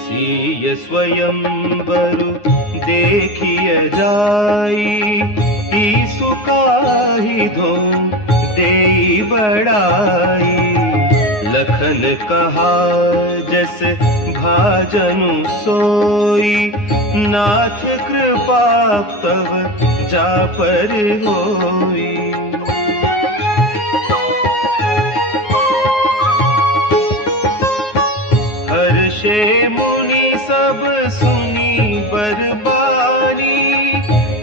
सीय स्वयंवरु देखिय जाई, ईसु काहि धो देई बड़ाई। लखन कहा जस भाजनु सोई, नाथ कृपा तव जा पर होई। हर्षे मुनि सब सुनी बरबानी,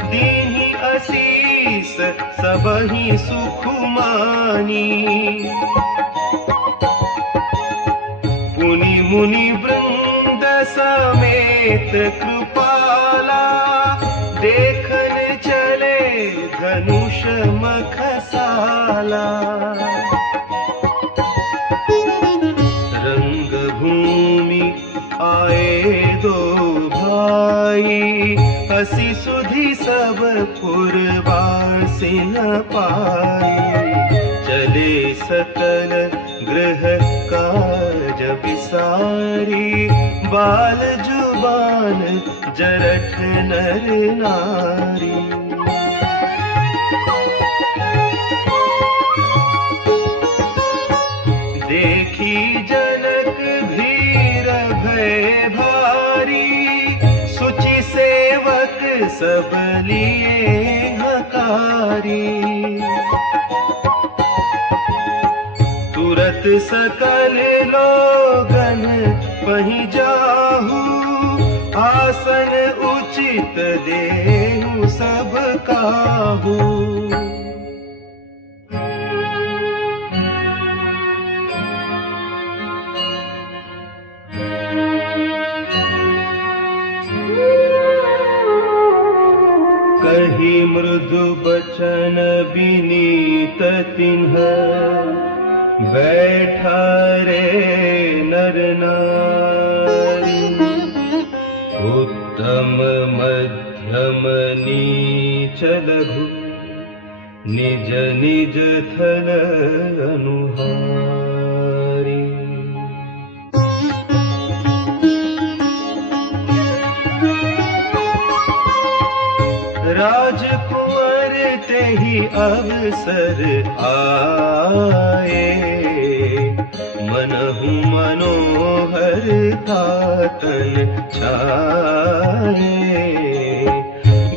दीन्ही असीस सबहि सुख मानी। पुनि मुनि वृंद समेत कृपाला, देखन चले धनुष मखसाला। रंग भूमि आए दो भाई, हसी सुधी सब पुरवासिन पाई। चले सकल गृह काज विसारी, बाल जुबान जरठ नर नारी। देखी जनक धीर भय भारी, सुचि सेवक सब लिए हकारी। तुरत सकल लोगन पहि जाहू, आसन उचित देहु सब काहू। कही मृदु बचन विनीत तिन्ह, बैठा रे नर नारी। उत्तम मध्यम नीच लघु, निज निज थल अनुहारी। राजकुंवर तेहि अवसर आए, मनहु मनोहर तातन छाए।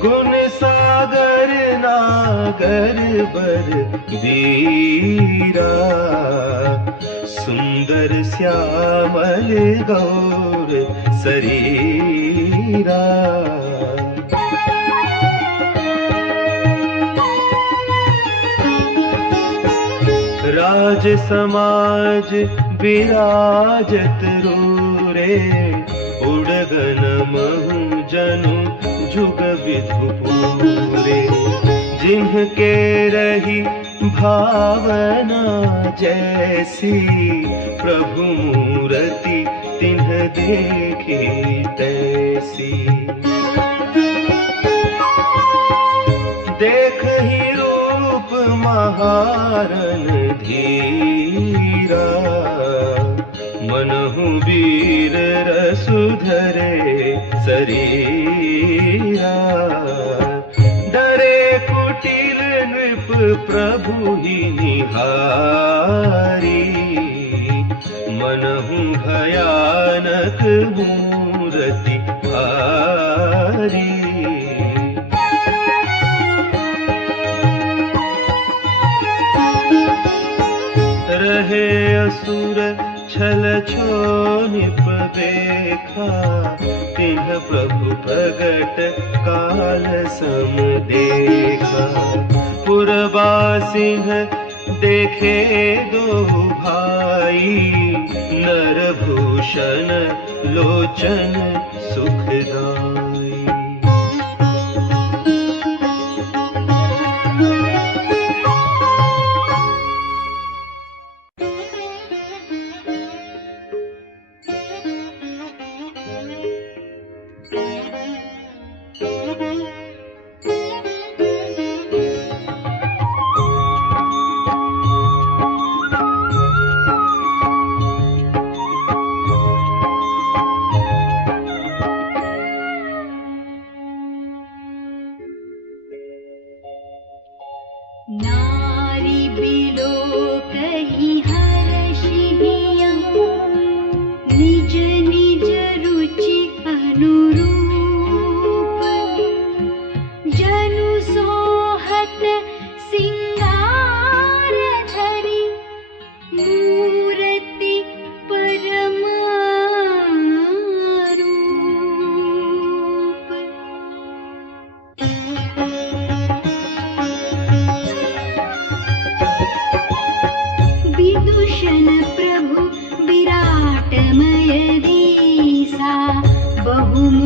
गुण सागर नागर बर वीरा, सुंदर श्यामल गौर शरीरा। राज समाज विराजत रूरे, उड़गन महु जनु जुग विधु पूरे। जिनके रही भावना जैसी, प्रभु मूरति तिन्ह देखी तैसी। देख ही रूप महारन धीरा, मनहु वीर रसुधरे शरीरा। डरे कुटिल नृप प्रभु ही निहारी, मनहु भयानक मूरति भारी। रहे असुर छल छोनिप देखा, तिन्ह प्रभु प्रगट काल सम देखा। पुरवासिन देखे दो भाई, नरभूषण लोचन सुखदाई।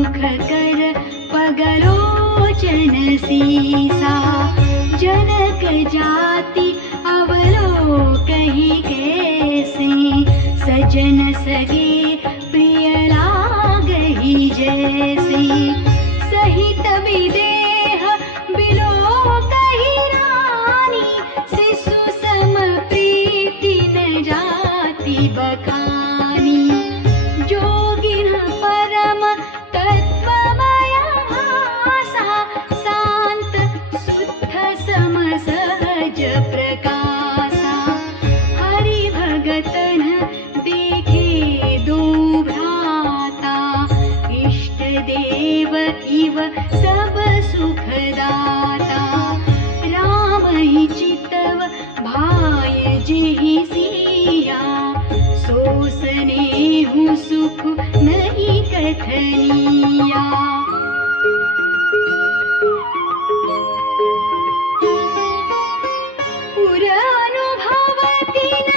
मुख कर पगलोचन सीसा। जनक जाति अवलोकहि कैसे, सजन सगे प्रिय लागहि जैसे। सहित विदेह बिलोकहि रानी, शिशु सम प्रीति न जाति बखानी। जोगिन परम तत्वमय भाषा, शांत शुद्ध सम सहज प्रकाशा। हरि भगतन देखे दो भ्राता, इष्ट देव इव सब सुखदाता। राम ही चितव भाय जेहि सिया, सो स्नेहु सुख नहीं कथनिया। पुर अनुभवति न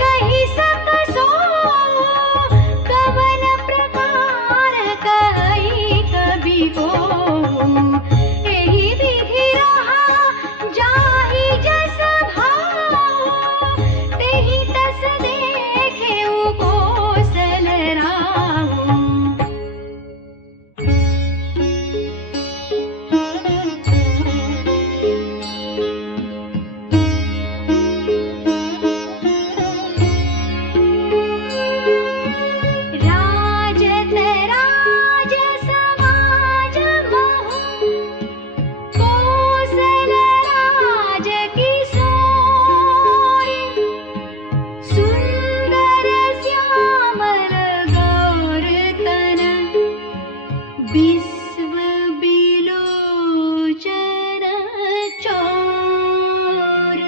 कहि सकसो, कवन प्रकार कहि कबि को। एहि विधि रहा जाहि जस भाव, तेहि तस देखेउ कौशल राहु। राजत राज समाज महु, कौशल राज किशोरी। सुंदर श्यामल गौर तन, विश्व बिलोचन चौर।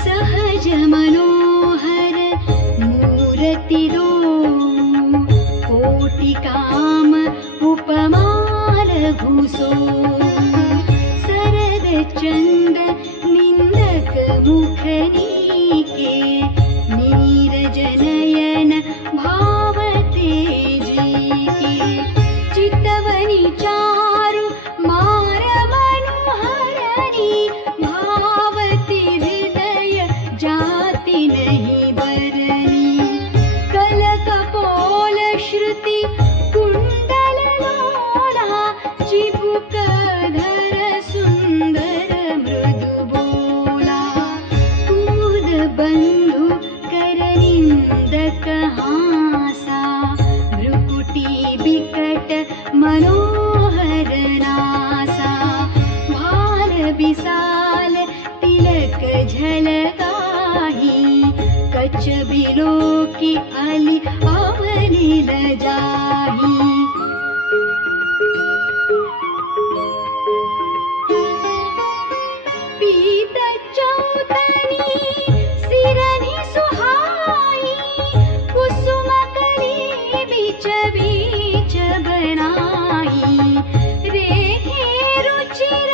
सहज मनोहर मूरति दो, कोटि काम उपमा लघु सो। शरद चंद निंदक मुख नीके, नीरज नयन भावते जीके। चितवनी चारु मार मनोहरनी, भावती हृदय जाति नहीं बरनी। कल कपोल श्रुति कुंडल लोला, चिबुक धर सुंदर मृदु बोला। कूद बंधु कर निंदक हासा, भ्रुकुटी बिकट मनोहर नासा। भाल विशाल तिलक झलकाहि, कच बिलो की अली अवली लजाहि। पीत चौतनी सिरनि सुहाई, कुसुम कली बीच बीच बनाई। रेखे रुचिर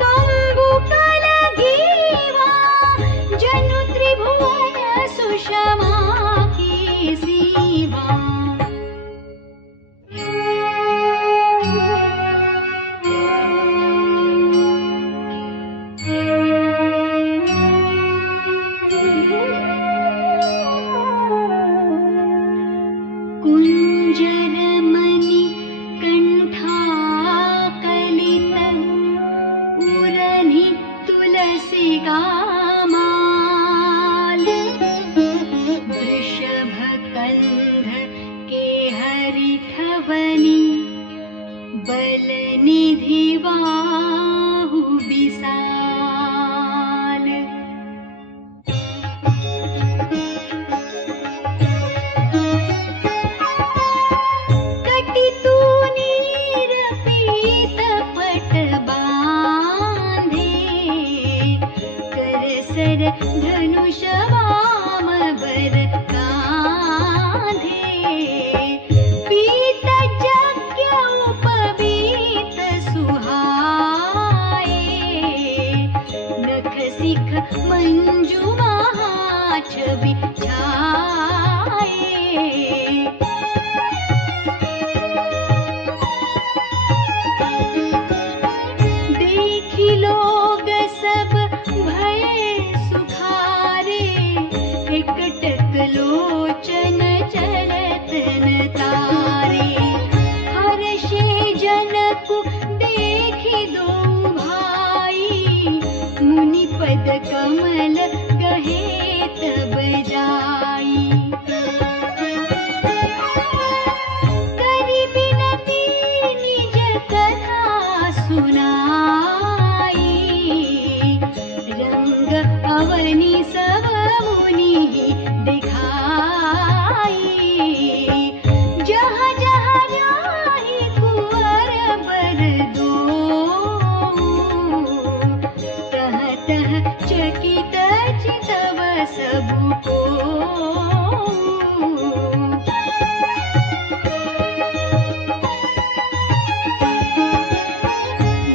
तंबु कलगीवा, जनु त्रिभुवन सुषमा की सीवा। कुंजर मणि कंठा कलित, उरनि तुलसी का माल। वृषभ कंध के हरिठवनी, बल निधि बाहु विशाल। कटितु नीर पीत पट बांधे, कर सर धनुष वाम बर कांधे। पीत यज्ञ उपवीत सुहाए, नख सिख मंजुमा सुनी सब मुनि दिखाई। जहाँ जहाँ जाहि कुंवर बर दो, तह तह चकित चितव सबको।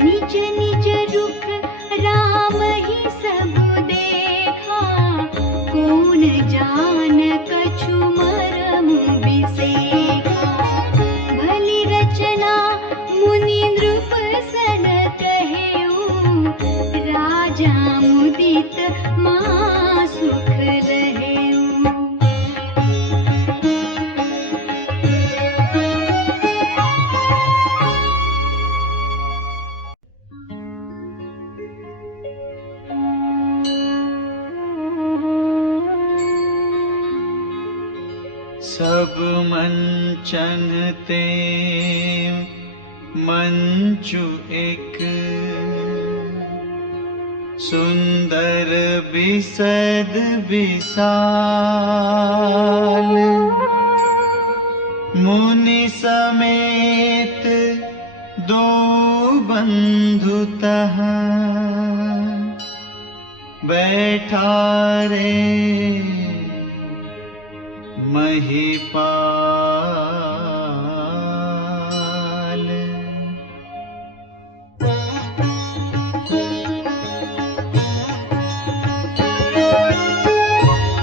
निज निज रुख राम ही सब देखा, कौन जान कछु मरम बिसेखा। भली रचना मुनि नृप सन कहेऊ, राजा मुदित माँ सुख रहेऊ। सब मंचन ते मंचु एक, सुंदर बिसद विशाल। मुनि समेत दो बंधु तहाँ, बैठा रे महिपाल।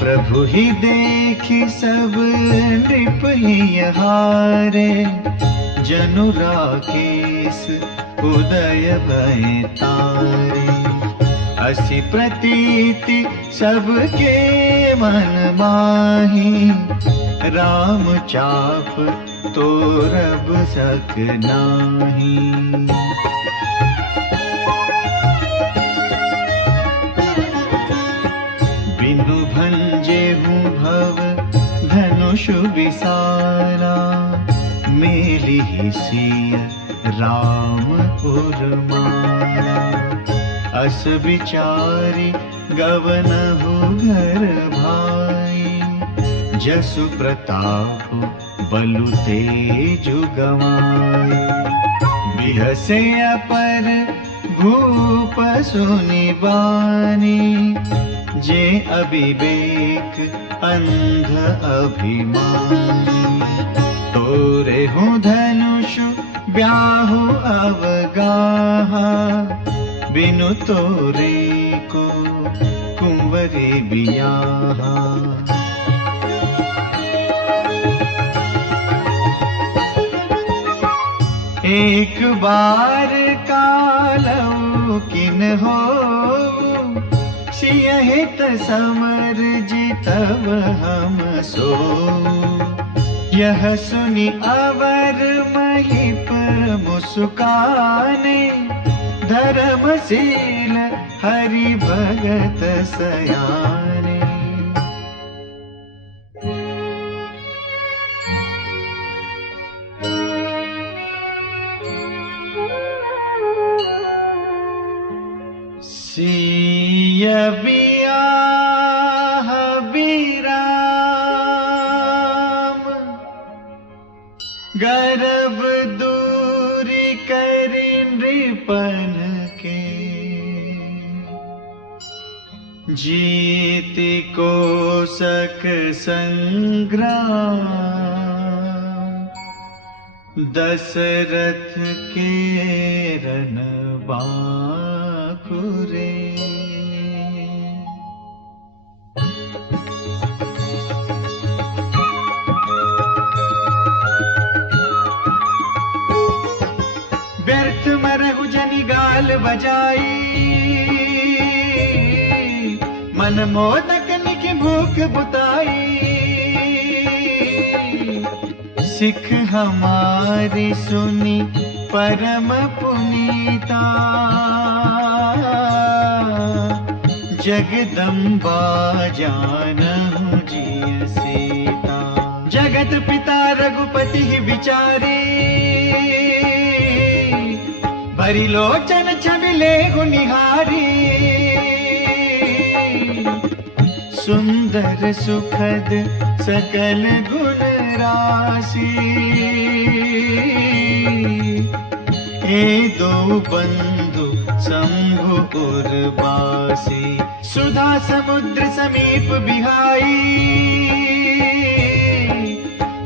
प्रभु ही देखी सब नृप ही हारे, जनु राकेश उदय भय तारे। असी प्रतीति सबके मन माही, राम चाप तो रब सक नाही। बिनु भंजे हूँ भव धनुष विसारा, मेली ही सिय राम उर्मारा। अस विचारी गवनहु घर भाई, जसु प्रताप बलु तेजु गवाई। बिहसे अपर भूप सुनि बानी, जे अविवेक अंध अभिमानी। तोरे हूँ धनुषु ब्याहु अवगाहा, बिनु तोरे को कुंवरी बियाहा। एक बार कालऊ किन हो, सियहित समर जितव हम सो। यह सुनि अवर महिप मुस्काने, धर्मशील हरि भगत सयाने। सिय बियाह बिराम, गर्भ दूरी करि नृपन के। जीति कोसक संग्राम, दशरथ के रन बाखुरे। व्यर्थ मरहु जनि गाल बजाई, मन मोदक निखि भूख बुताई। सिख हमारी सुनी परम पुनीता, जगदम्बा जानहु जिय सीता। जगत पिता रघुपति विचारे, भरी लोचन छवि लेहु निहारी। सुंदर सुखद सकल गुण राशि। ए दो बंधु शंभु उर्वासी, सुधा समुद्र समीप बिहाई।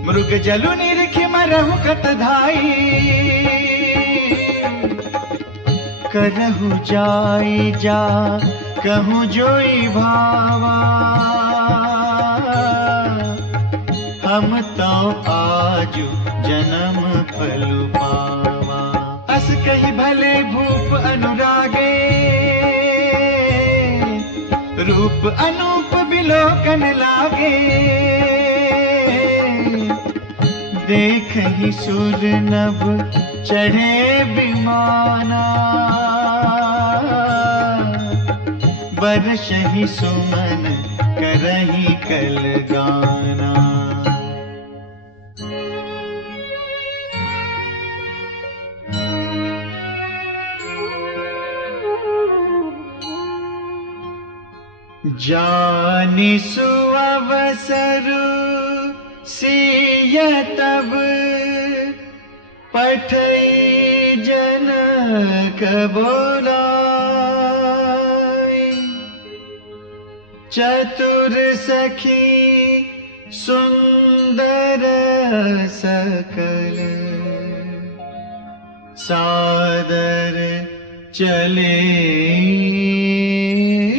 मृग जलु निरखि मरहु कत धाई। करहु जाई जा कहूँ जोई भावा, हम तो आजु जन्म फल पावा। अस कही भले भूप अनुरागे, रूप अनूप बिलोकन लागे। देखहि सुर नभ चढ़े विमाना, बरसहि सुमन करहि कल गाना। जानि सुअवसर सिय तब, पठई जनक बोलाई। चतुर सखी सुंदर सकल, सादर चले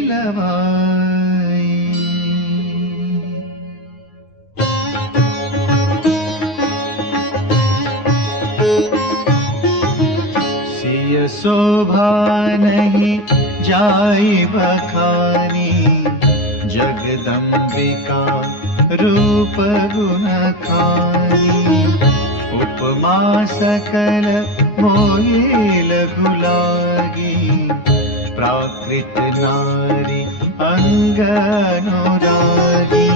लवाई। सिय शोभा नहीं जाई बखानी, जगदम्बिका रूप गुण खानी। उपमा सकल मोहि लघु लागी, प्राकृत नारी अंग अनुरागी।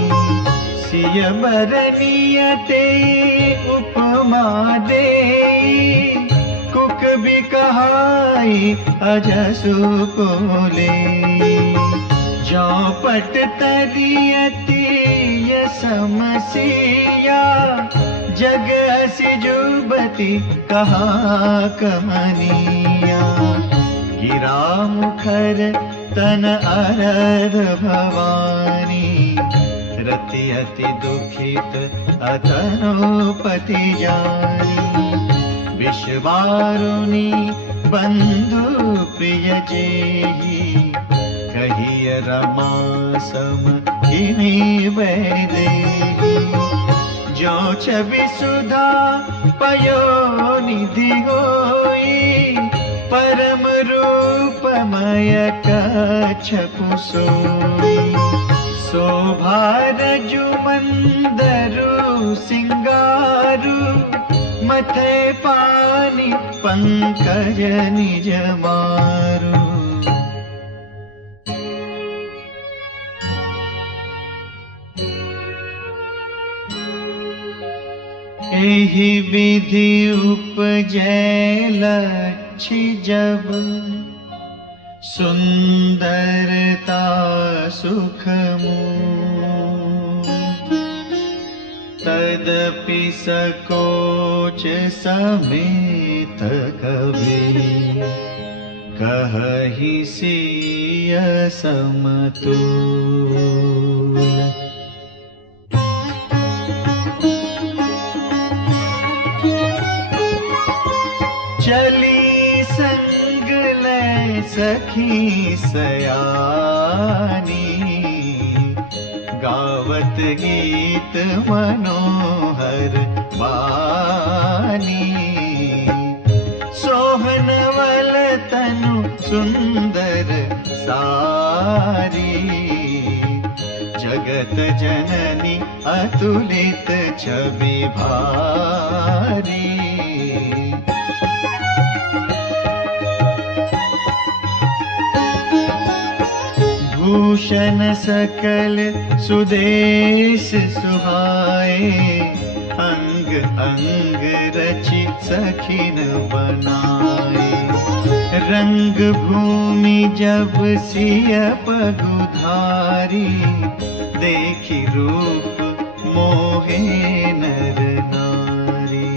सिय बरनियते उपमा दे, कुक भी कहाई अजसु कोले। जो पट तरियति समसिया, जग असी जुबती कहा कमनिया। गिरा मुखर तन अरर भवानी, रति अति दुखित अतनुपति जानी। विश्वारुणी बंधु प्रिय जेहि, कहिय रमा सम किनि वैदेही। जो छवि सुधा पयो निधि होई, परम रूपमय कच्छपु सोई। शोभा रजु मंदरु सिंगारु, मथे पानी पंकज निज मारू। एहि विधि उपजै लक्षि जब, सुंदरता सुख मूल। तदपि सकोच समेत कवि, कहहि सिय समतुल। चली संग ले सखी सयानी, गावत गीत मनोहर बानी। सोहनवल तनु सुंदर सारी, जगत जननी अतुलित छवि भारी। भूषण सकल सुदेश सुहाए, अंग अंग रचि सखिन बनाए। रंग भूमि जब सिय पगुधारी, देखी रूप मोहे नर नारी।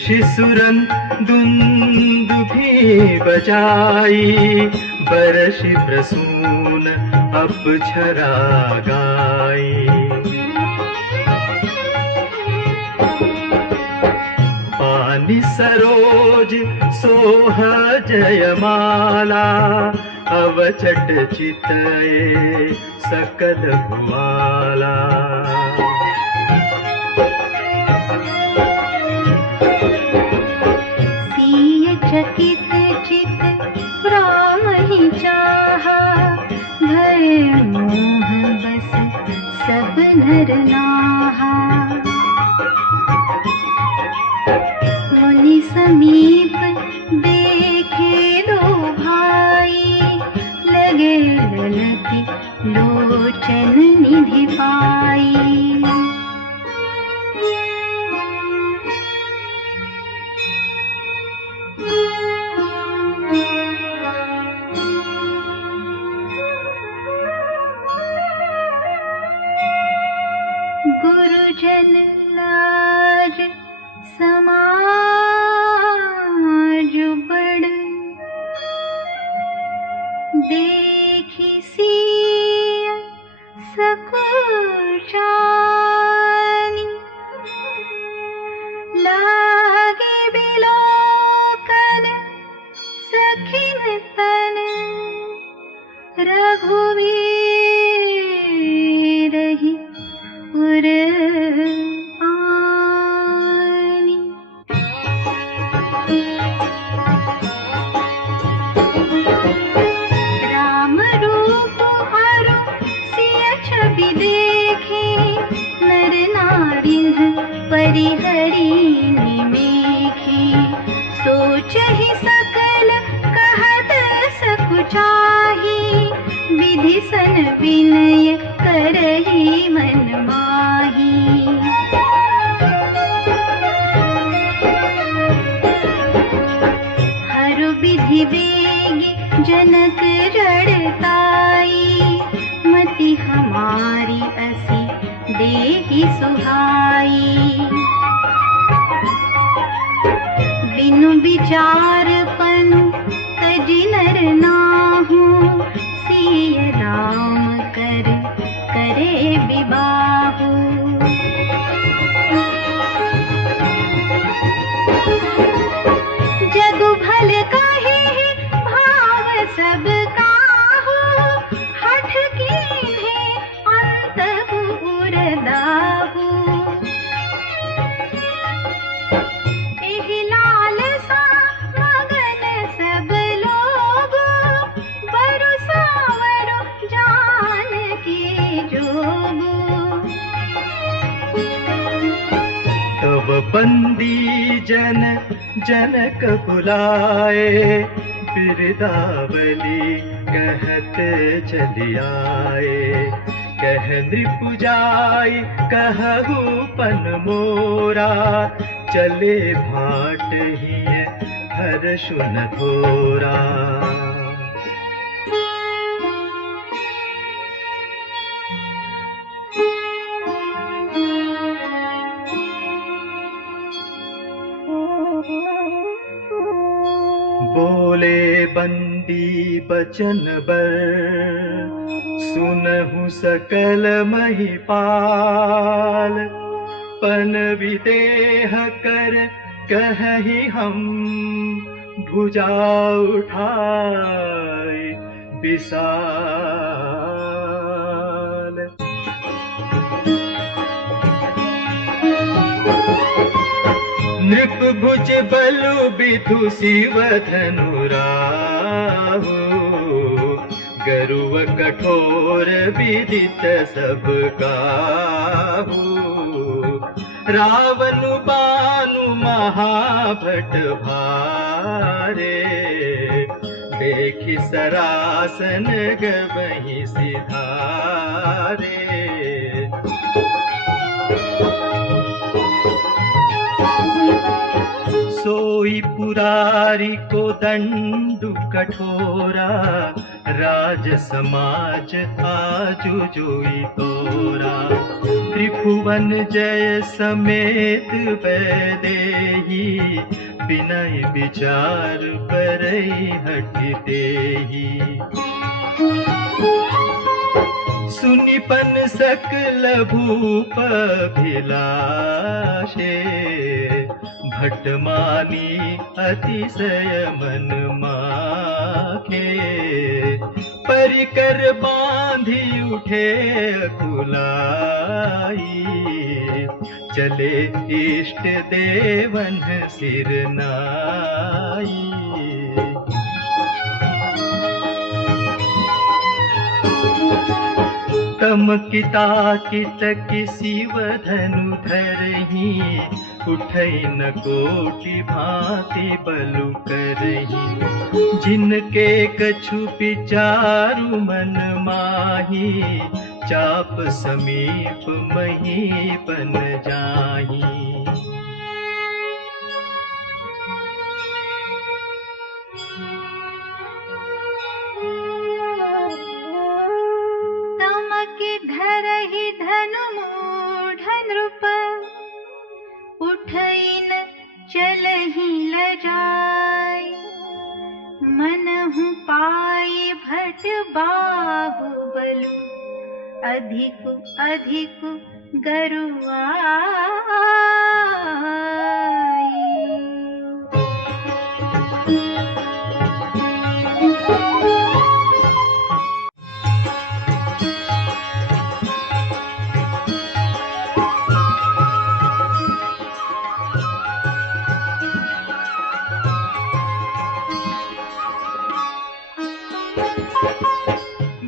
शिसुरन दुंदुभि बजाई, बरषि प्रसून अपझरा गाई। पानी सरोज सोह जयमाला, अवचट चितये सकल भुआला। चकित चित राम ही चाहा, भय मोह बस सब नर नाहा। मुनि समीप देखे दो भाई, लगे ललति लोचन निधि पाई। गुरुजन लाज समाज बड़, देखी सिय सकुचानी। लागे बिलोकन सखिन तन, रघुवीर ही उर आनी। राम रूप अरु सिय छवि देखे, नर नारी परिहरी निमेखे। सोचहि सकल कहत सकुचाही, विधि सन विनय करहि मन माही। हर विधि बेगी जनक जड़ताई, मति हमारी असी देहि सुहाई। बिनु विचार पनु तजि नर नाहु, सिय राम कर करे विबाहु। जगु भल कहे भाव सब काहू, हठ कीन्हे अंतहु उरदाहु। एहि लालसा मगन सब लोग, बरु सावरो जान के जोगु। तब बंदी जन जनक बुलाए, बिरदावली कहत चली आए। कह नृपु जाई कहु पन मोरा, चले भाट ही हर्षु न थोरा। बोले बंदी बचन बर, सुनहु सकल महिपाल। पन विदेह कर कहि हम, भुजा उठाए विशाल। नृप भुज बलु बिधु शिव धनु राहु, गरुव कठोर विदित सब काहू। रावण बानु महाभट भाई, देखि सरासन गबहि सिधारे। सोई पुरारी को दंडु कठोरा, राज समाज आजु जोई तोरा। त्रिभुवन जय समेत वैदेही, विनय विचार परई हटतेही। सुनिपन सकल भूप भिलाषे, भटमानी अतिशय मन माखे। परिकर बांधी उठे कुलाई, चले इष्ट देवन सिर नाई। तमकिता कित किसिव धनु धरहि, उठई न कोटि भांति बलु करहि। जिनके कछु विचारु मन माही, चाप समीप महीपन जाहि। तमकि धरहि धनु मूढ़ नृप, उठई न चलहि लजाय। मनहु पाई भट बाहुबलु, अधिकु अधिकु गरुआई।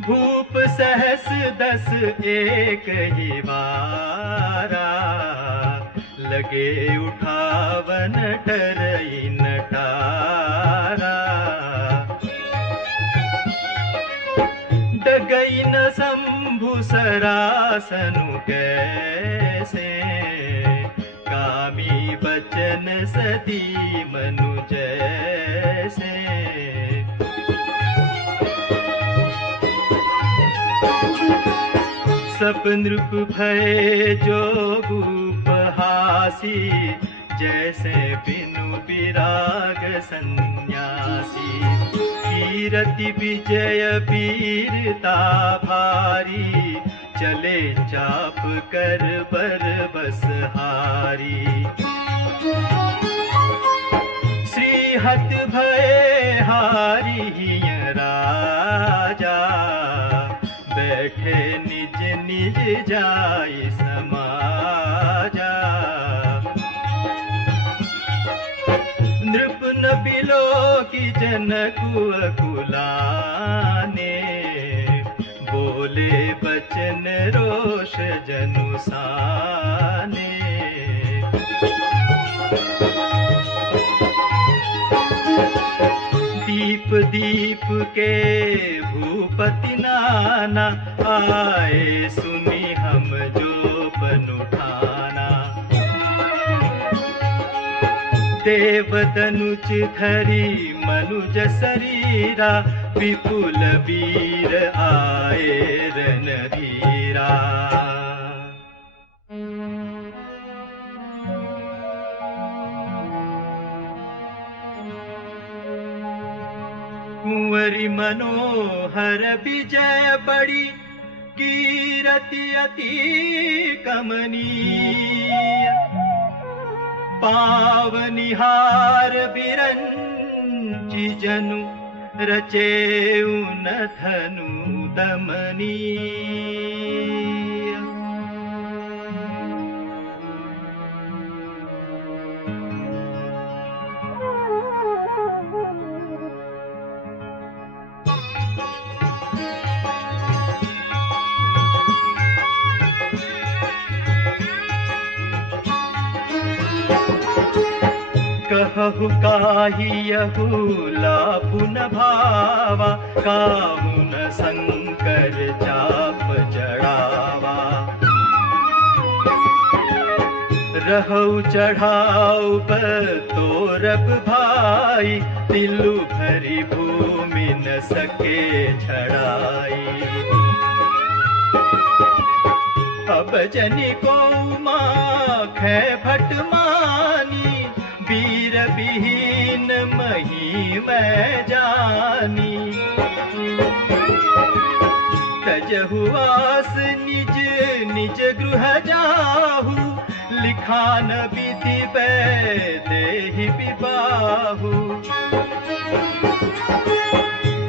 भूप सहस दस एक ही बारा, लगे उठावन टरई नटारा। डगई न शंभु सरासनु कैसे, कामी बचन सती मनु जैसे। सब नृप भय जोगुपहासी, जैसे बिनु विराग सन्यासी। कीरति विजय वीरता भारी, चले चाप कर बर बसहारी। श्रीहत भय हारी राजा, बैठे निज निज जाय समाजा। नृप न बिलो की जनकु अकुलाने, बोले बचन रोष जनुसाने। दीप दीप के भूपति नाना, आए सुनी हम जो पन उठाना। देव दनुज धरी मनुज शरीरा, विपुल वीर आए रणधीरा। कुंवरी मनोहर विजय बड़ी, कीरति अति कमनीय। पावनिहार बिरंचि जनु, रचेउ न धनु दमनीय। कह कहु काही यहु लाभु न भावा, काहु न शंकर चाप चढ़ावा। रहु चढ़ाऊ तोरब भाई, तिलु भरी भूमि न सके छड़ाई। अब जनि को माखै भट मानी, वीर विहीन मही मैं जानी। तजहु आस निज निज गृह जाहु, लिखान विधि देहि विबाहु।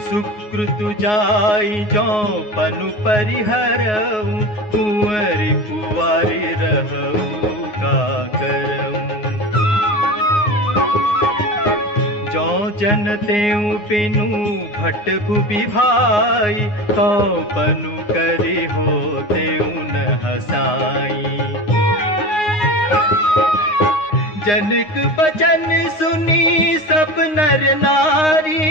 सुकृतु जाई जो पनु परिहरऊ, कुंवरी कुंवारी रहू का करऊं। जो जन तेऊ बिनु भट भुवि भाई, तो पनु करी हो तेऊ न हसाई। जनक बचन सुनी सब नर नारी,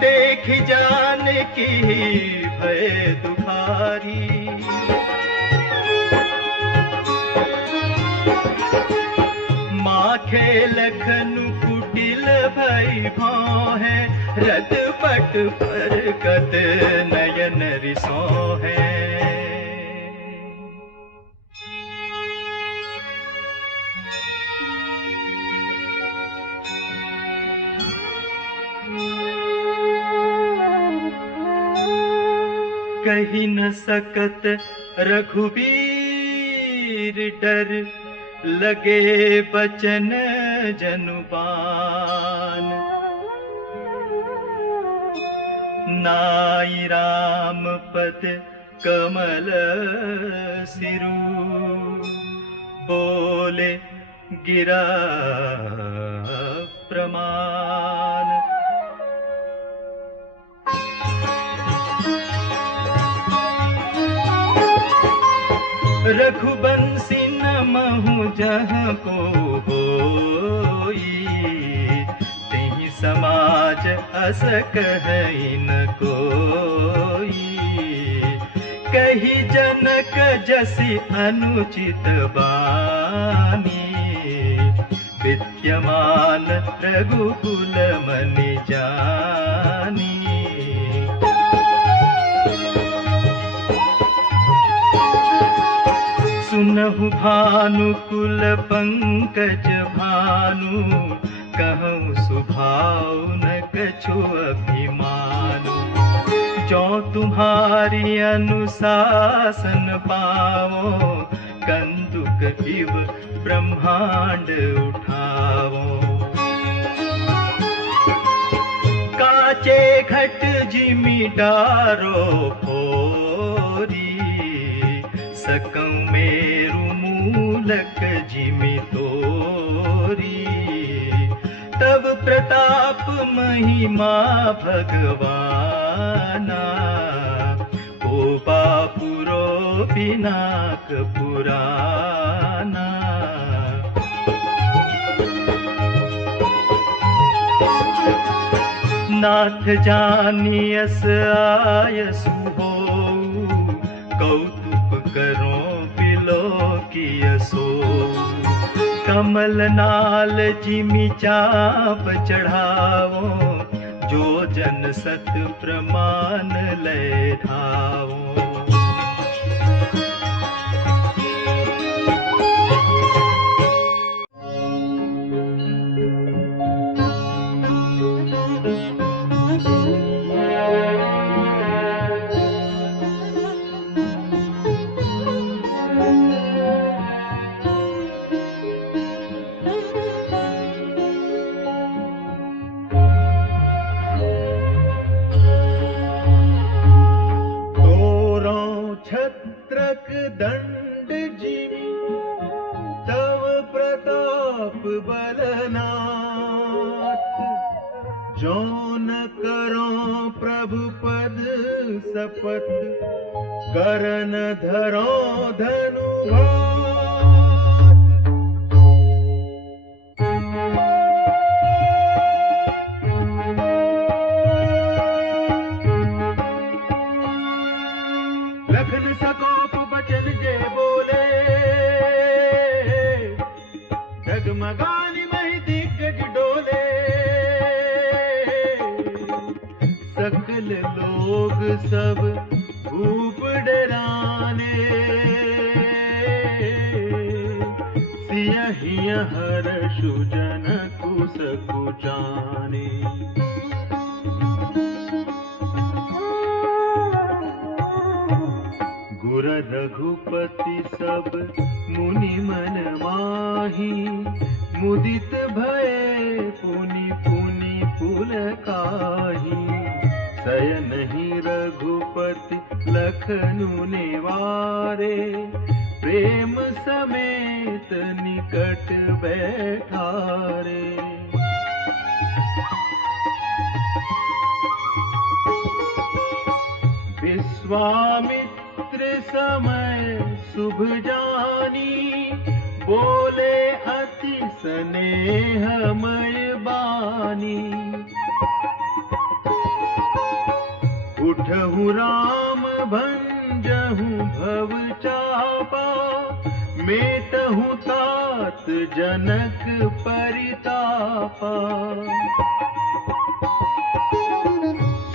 देख जान की भय दुखारी। माखे लखनु कुटिल भई भाव है, रत पट पर कत नयन रिसो है। कही न सकत रघुबीर डर, लगे बचन जनुबान। नाई राम पद कमल सिरु, बोले गिरा प्रमाण। रघुबंसी न महु जहाँ को होई, तेहि समाज अस कहई न कोई। कही जनक जसि अनुचित बानी, विद्यमान रघुकुल मनि जानी। सुनहु भानुकुल पंकज भानु, कहूँ सुभाव न कछु अभिमानु। जो तुम्हारी अनुशासन पावो, कंदुक इव ब्रह्मांड उठावो। काचे घट जिमि डारो फोरी, सकौ मेरु मूलक जिमि तोरी। तब प्रताप महिमा भगवाना, ओ बापुरो पिनाक पुराना। नाथ जानियस आयसु होऊ, कौतुक करो बिलो कियसो। कमल नाल जिमि चाप चढ़ावो, जो जन सत प्रमाण ले धावो। छत्रक दंड जिमि तव प्रताप बलनाथ। जो न करो प्रभु पद शपथ, करन धरो धनुघात। भइल लोग सब खूब डराने, सियहिय हर्षु जन कुस कुचाने। गुर रघुपति सब मुनि मन माही, मुदित भये पुनि पुनि पुलकाही। सयनहि रघुपति लखनु निवारे, प्रेम समेत निकट बैठारे। विश्वामित्र समय शुभ जानी, बोले अति स्नेहमय बानी। उठहु राम भंजहु भव चापा, मेटहु तात जनक परितापा।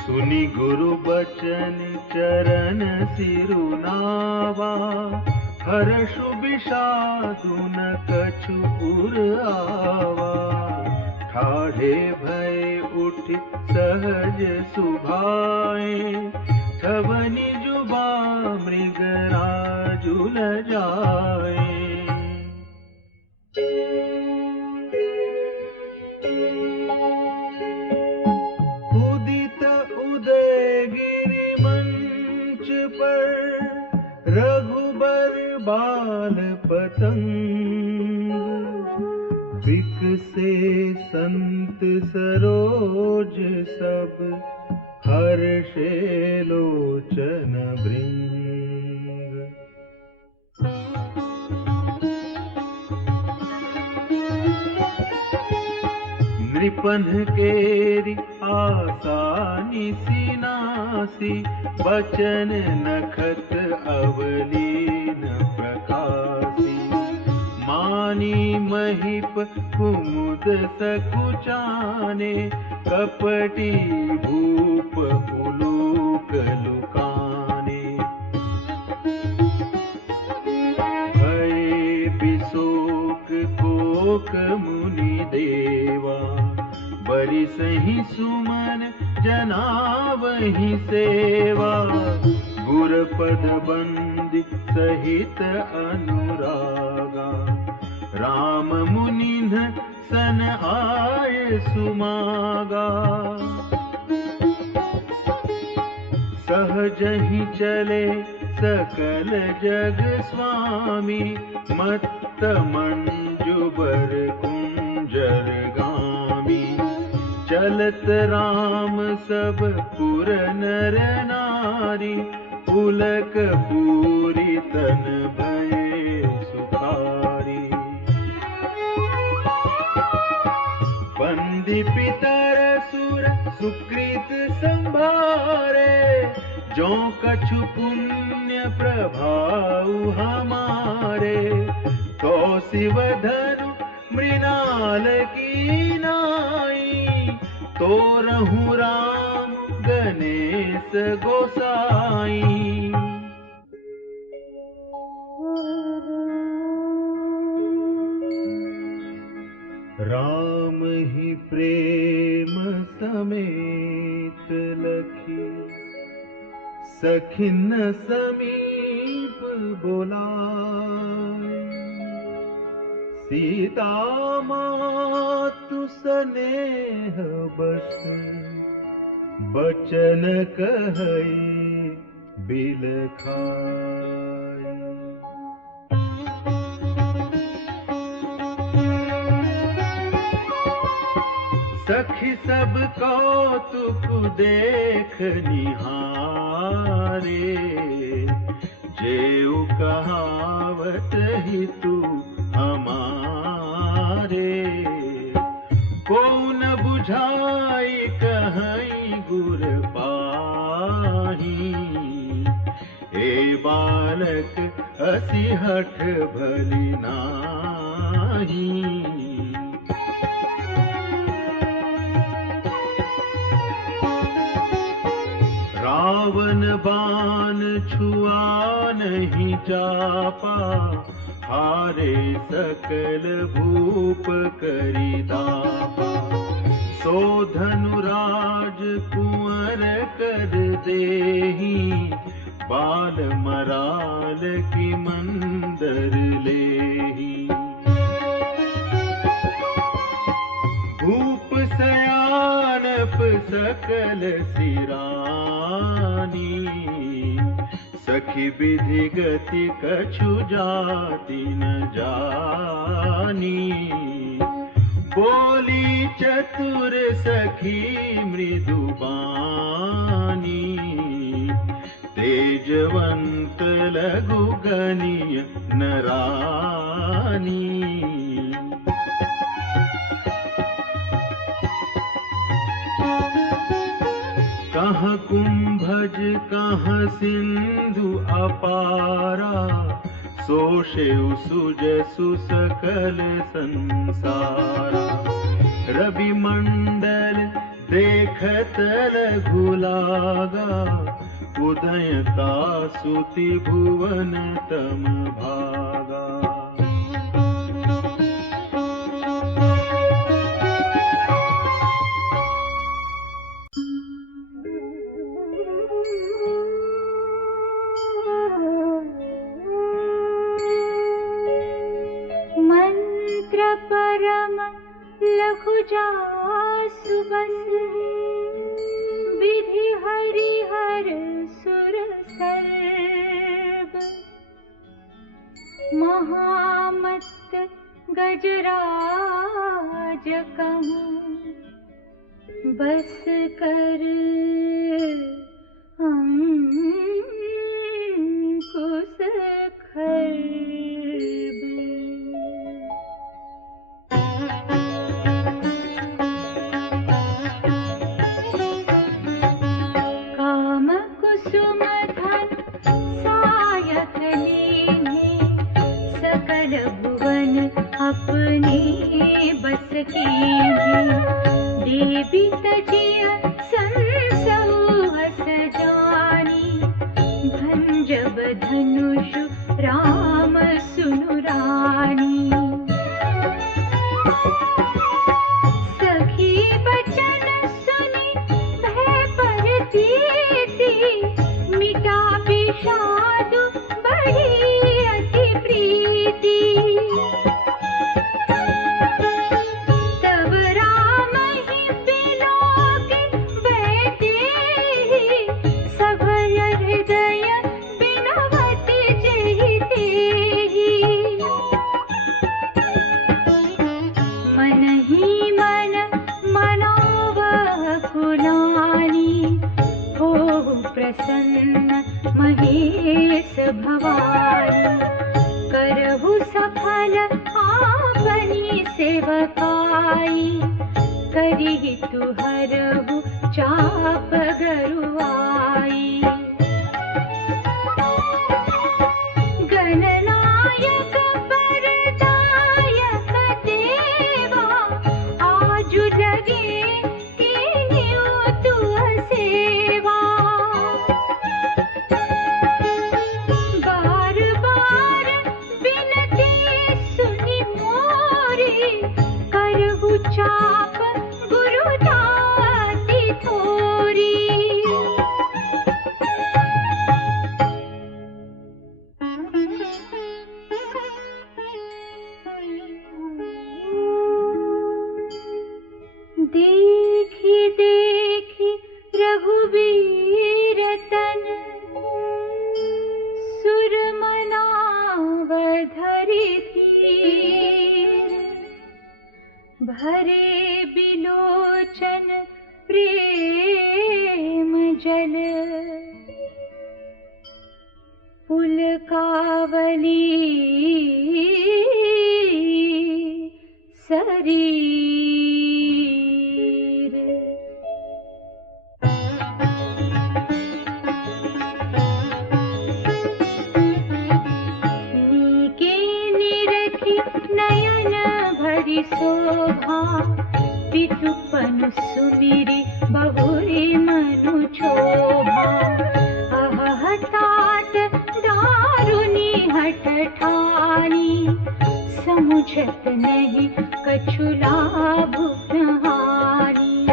सुनि गुरु बचन चरण सिरुनावा, हर्षु विषादु न कछु पुरआवा। ठाढ़े भय उठि सहज सुभाए, ठवनि जुबा मृगराजु लजाए। उदित उदय गिरि मंच पर, रघुबर बाल पतंग। बिकसे संत सरोज सब, हर्षे लोचन भृंग। नृपन केरि आसानी सिनासी, बचन नखत अवलीन प्रकाशी। मानी महिप कुमुद सकुचाने, कपटी भूप उलूक लुकाने। भय बिशोक कोक मुनि देवा, बरिसहि सुमन जनावहि सेवा। गुरपद बंदी सहित अनुरागा, राम मुनिन्ह सन आय सुमागा। सहजहि चले सकल जग स्वामी, मत्त मंजुबर कुंजर गामी। चलत राम सब पुर नर नारी, पुलक पूरी तन भय सुखारी। बंदी पितर सुर सुकृत संभारे, जो कछु पुण्य प्रभाव हमारे। तो शिव धनु मृणाल की नाई, तो रहु राम गणेश गोसाई। राम ही प्रेम समेत लखी, सखिन समीप बोलाए। सीता मातु स्नेह बस, बचन कहई बिलखाई। सखी सब कौतुक देख निहारे, जेऊ कहावत ही तू हमारे। को न बुझाई कहीं गुर पाही, ए बालक हसी हठ भली नाही। पावन बाण छुआ नहीं चापा, हारे सकल भूप करी दापा। सो धनुराज कुंवर कर देही, बाल मराल की मंदर लेही। भूप सयानप सकल सिरानी, सखी विधि गति कछु जाति न जानी। बोली चतुर सखी मृदुबानी, तेजवंत लघु गणिय नरानी। कहाँ कुंभज कहाँ सिंधु अपारा, सोषेउ सुजसु सकल संसारा। रवि मंडल देखत लघु लागा, उदयता सुति भुवन तम भागा। परम लघु जासु बस, विधि हरिहर सुर सर्ब। महामत गजराज कहूँ बस कर, अंकुश खर्ब। अपने बस कीन्ही, देवी तजिय संसौहस जानी। भंजब धनुषु राम सुनु रानी, सखी बचन सुनी भय परतीति। मिटा विषाद बढ़ी अति प्रीति, प्रसन्न महेश भवानी। करहु सफल आपनी सेवकाई, करिहि तुहरहु चाप गरुआई। गणनायक वरदायक देवा, आजु लगे कीन्हिउ तुअ सेवा। बार बार बिनती सुनि मोरी, करहु चाप गुरु दाति थोरी। देखी देखी रघुवीर तन, सुर मनावधरि धीर। भरे बिलोचन प्रेम जल, पुलकावली शरीर। नीके निरखी नयन भरि शोभा, पितुपन सुमिरि बहुरी मनु क्षोभा। सोचत नहीं कछु लाभ हानि।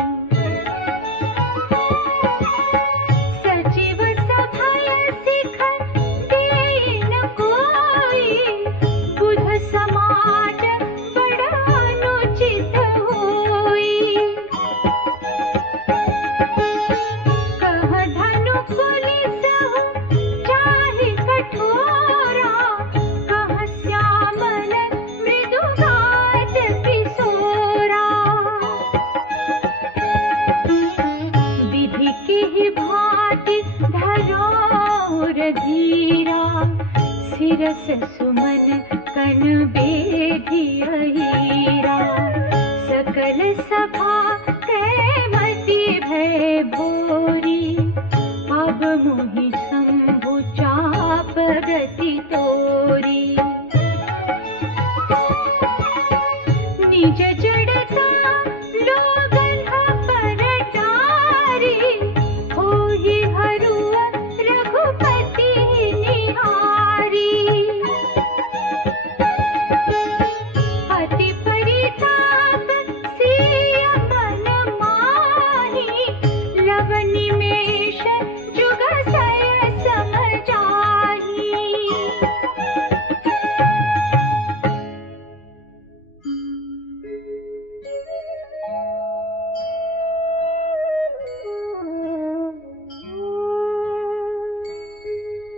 सचिव सभय सिख देई न कोई, बुध समाज बड़ा अनुचित होई। कह धनु पुलिस हो चाहे कठोरा, कह श्यामल मृदुगात किशोरा। विधि की ही भांति धरोर धीरा, सिरस सुमन कन बेधिया हीरा। सकल सभा कैमति भय भोरी, अब मोहि शंभु चाप गति तोरी। निज जड़ता लोगन पर डारी, होहि हरुआ रघुपति निहारी। अति परिताप सिय मन माही, लव निमेष जुग सय सम जाही।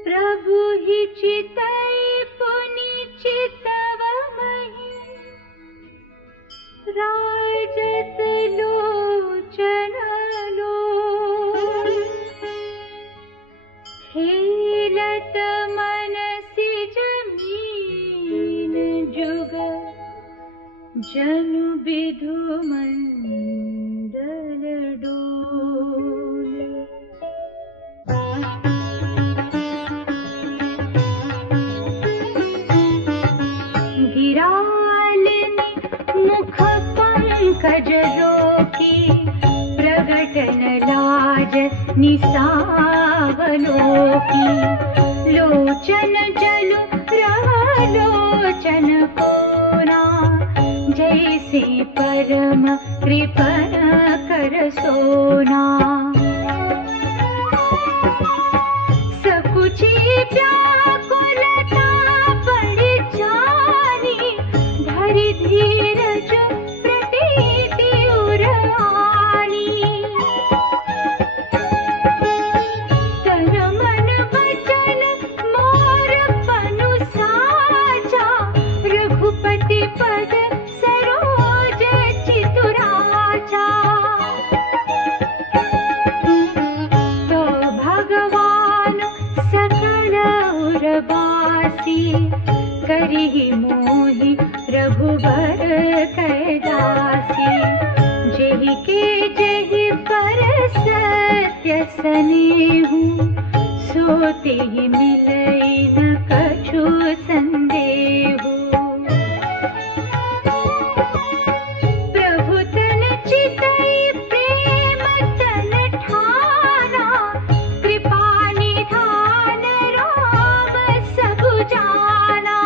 प्रभु ही चितई पुनि चितवहि, राजत लोचन लोल। खेलत मनसि जमीन जुग, जनु विधु मंडल डोल। गिरालनि मुख पंकज रोकी, प्रगटन लाज निसावलोकी। लोचन जलु रह लोचन कोना, जैसे परम कृपण कर सोना। सकुची व्याकुलता बड़ी जानी, धरि धीरज प्रतीति उरानी। तन मन वचन मोर पनु साचा, रघुपति पद सरोज चितुराचा। तो भगवान सकल उर्वासी, करिहि मोहि रघुबर कैदासी। जेहि के जेहि पर सत्य स्नेहु, सो तेहि मिलई न कछु संदेहु। प्रभु तन चितई प्रेम तन ठाना, कृपा निधान रोम सब जाना।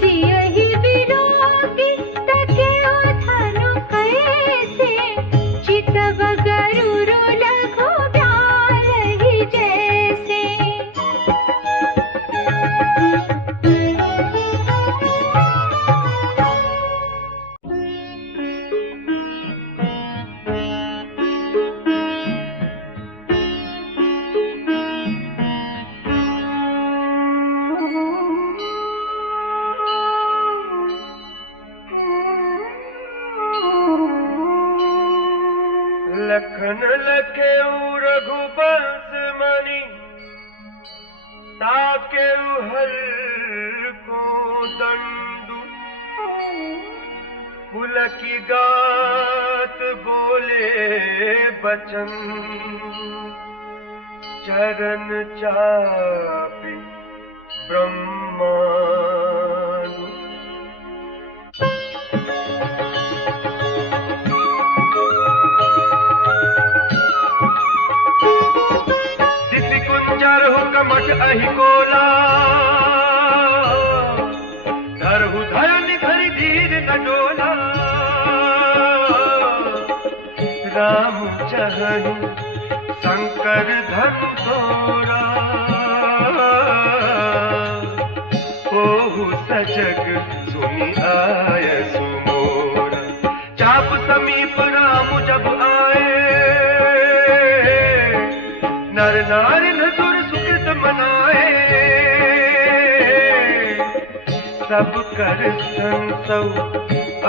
सियहि विरोगी तकेउ धनु कैसे, चितव गरुड़ लघु ब्यालहि जैसे। लखन लखेउ रघुवंश मणि, ताकेउ हर को दंडु। पुलकी गात बोले बचन, चरण चापि ब्रह्मांडु। कुंजर हो कमट अहि कोला, राम चहहि शंकर धन तोरा, ओहु सजग सुनि आय सुमोरा। चाप समीप राम जब आए, नर नारी नसुर सुकृत मनाए। सब कर संसौ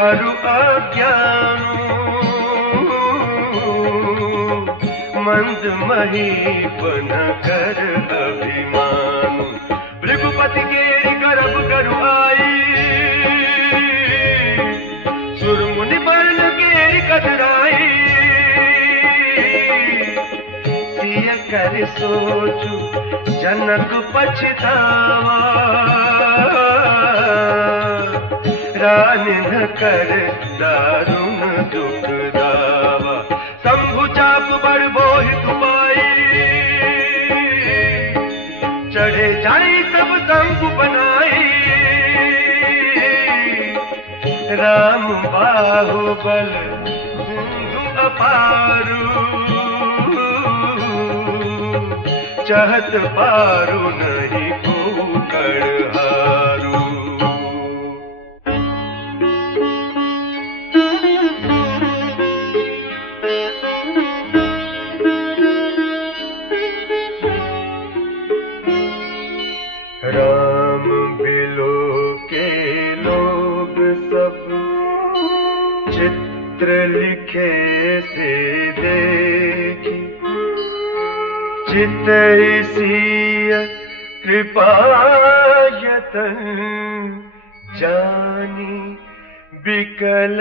अरु अज्ञानु, मंद महीपन कर अभिमानु। भृगुपति केरि गर्भ गरु आई, सुर मुनि बन केरि कतराई। सिय कर सोचु जनक पछतावा, रानि न कर दारुण दुख दावा। शंभु चाप बड़ बोहित पाई, चढ़े जाई सब शंभु बनाई। राम बाहुबल सिंधु अपारू, चहत पारू नहीं कुकड़ हारू। राम बिलो के लोग सब चित्र लिखे से देखी, चितई सिय कृपायतन जानी बिकल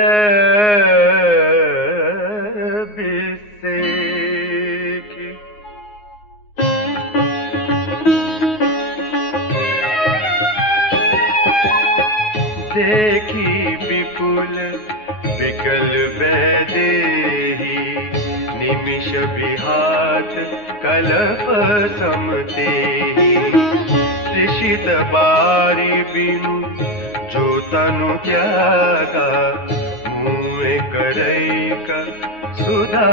बिसेखी। देखी विपुल विकल वैदेही, निमिष विहात कलप समतेहि। ऋषित बारी बिनु जो तनु त्यागा, मुँह करैक सुधा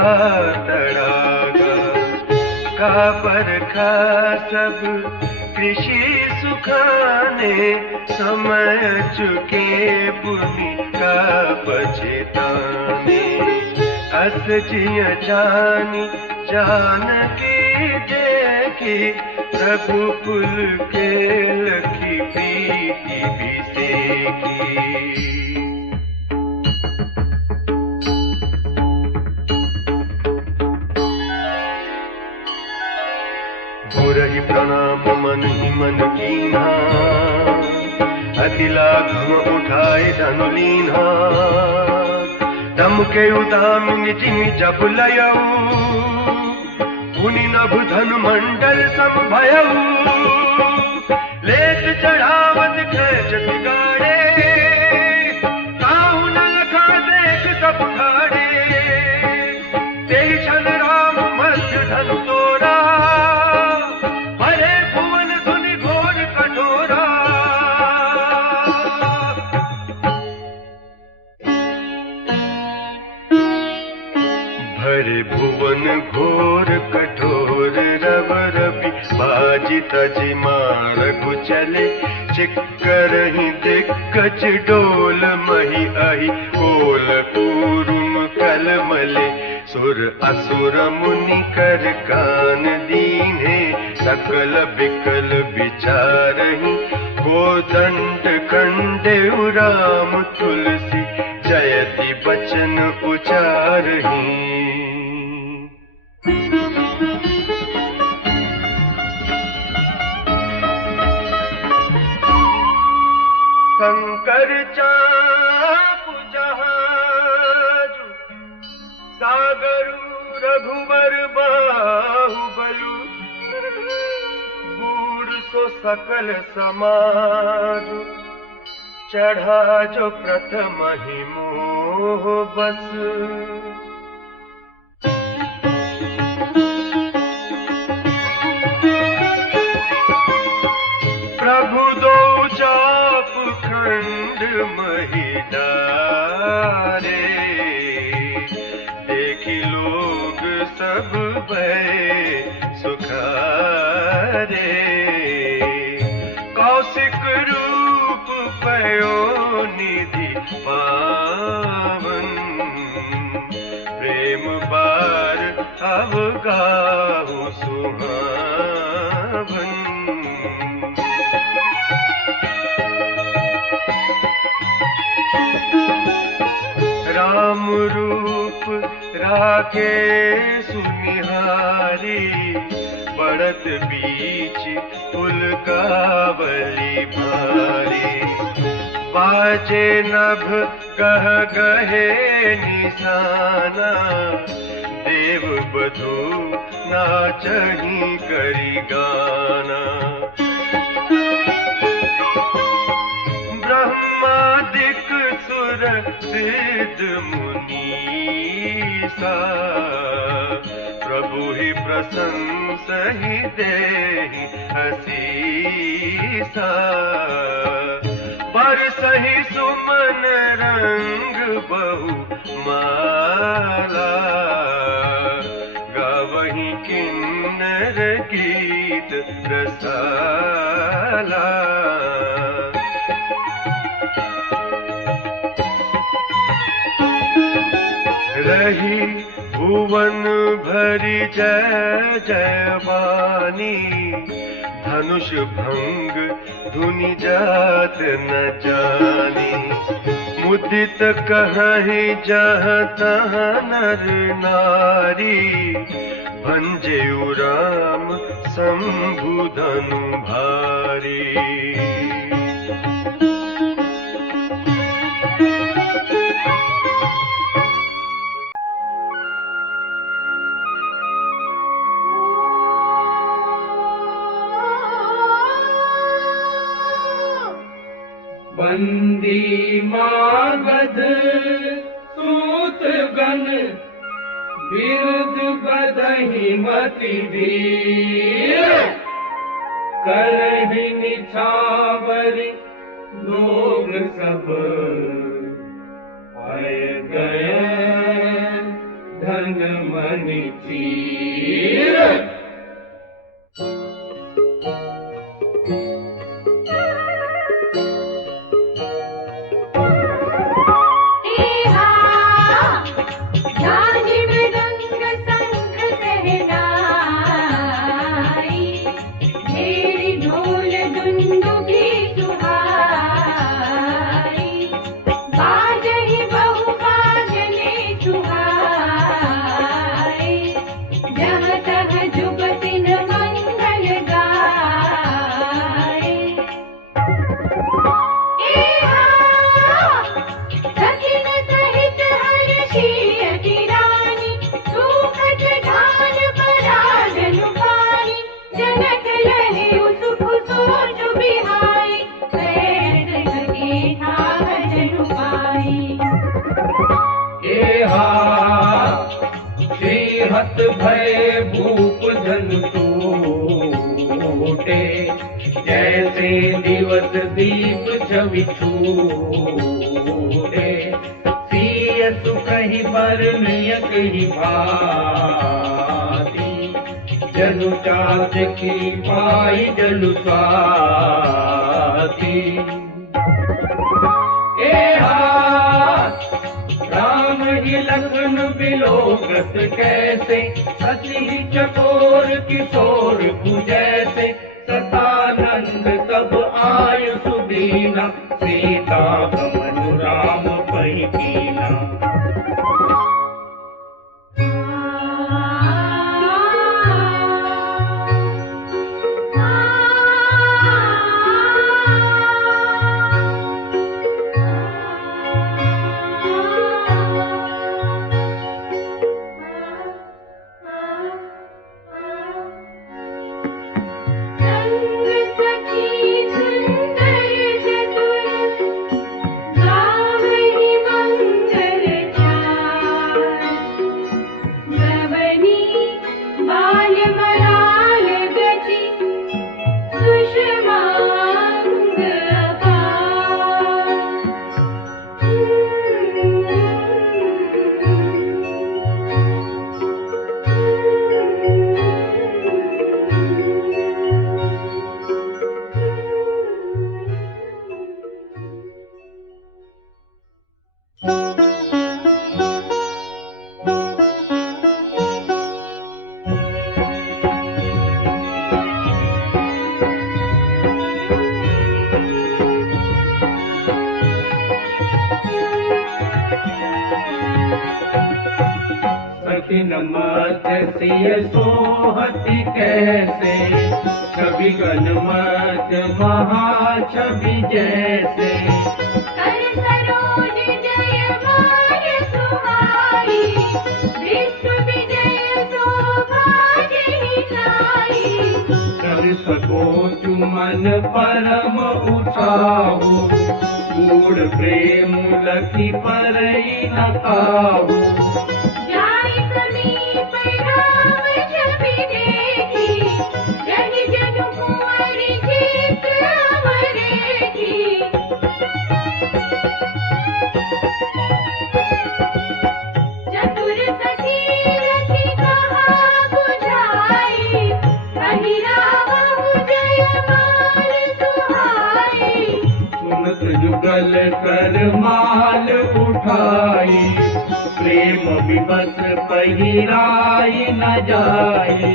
तड़ागा। का परखा सब कृषि सुखाने, समय चुके पुनि का पछताने। अस जिय जानी जानकी देखी, रघुकुल के लखी प्रीति बिसेखी। गुरहि प्रणाम मन ही मन कीन्हा, अति लाघव उठाए धनु लीन्हा। दम के उदामिनी जिमि जब लयऊ, पुनि नभ धनु मंडल सम भयऊ। लेत चढ़ावत खेच बिगाड़े, काहू न लखा देख सब ठाड़े। तेहि क्षण राम मध्य धनु तोरा, भरे भुवन धुनि घोर कठोरा। भरे भुवन घोर कठोर, रव रवि बाजी तजि मारगु चले। चिक्करहि दिक्कच डोल मही अहि, ओल कूरुम कलमले। सुर असुर मुनि कर कान दीन्हे, सकल बिकल विचारहि। गोदंड खंडेउ राम तुलसी, जयति बचन उचारहि। शंकर चाप जहाजु, सागरु रघुवर बाहुबलु। बूढ़ सो सकल समाजु, चढ़ा जो प्रथम ही मोह बस। प्रभु दो चाप खंड मही डारे, देखी लो गाव गाऊ सुहावन। राम रूप राखे सुनिहारी, बढ़त बीच उलकावली भारी। बाजे नभ कह गहे निशाना, देव बधू नाचही करी गाना। ब्रह्मादिक सुर सिद्ध मुनीसा, प्रभु ही प्रशंस ही देहि असीसा। बरसहि सुमन रंग बहु माला, गावहि किन्नर गीत रसाला। रही भुवन भरी जय जयवानी, धनुष भंग धुनि जात न जानी। मुदित कहीं जहाँ तहाँ नर नारी, भंजेउ राम शंभु धनु भारी। बंदी मागध सूत गण, बिरुद बदहि मति धीर। करहि निछावरि लोग सब, आए गए धन मनि चीर। भय भूप धन टूटे, जैसे दिवस दीप छवि छूटे। सिय सुख ही बरन यकहि भांति, जनु चात की पाई जनु स्वाति। राम ही लखन बिलोकत कैसे, हसी चकोर किशोर जैसे। सतानंद तब आयु सुदीना, सीता गमन राम पहि कीना। सखिन मत सिय सोहति कैसे, छवि गन मत महाछवि जैसे। कर सरोज जयमाल सुहाई, विश्व विजय शोभा जहि नाई। कर सकोच मन परम उठाहु, गूढ़ प्रेम लखि परई न काहू। जाय समीप राम छवि देखी, जनि जनु कुंवरि जीत अमरेखी। चतुर सखी रखी कहा बुझाई, कहि रावहु जयमाल सुहाई। सुनत जुगल कर माल उठाई, प्रेम विवश पहिराई न जाई।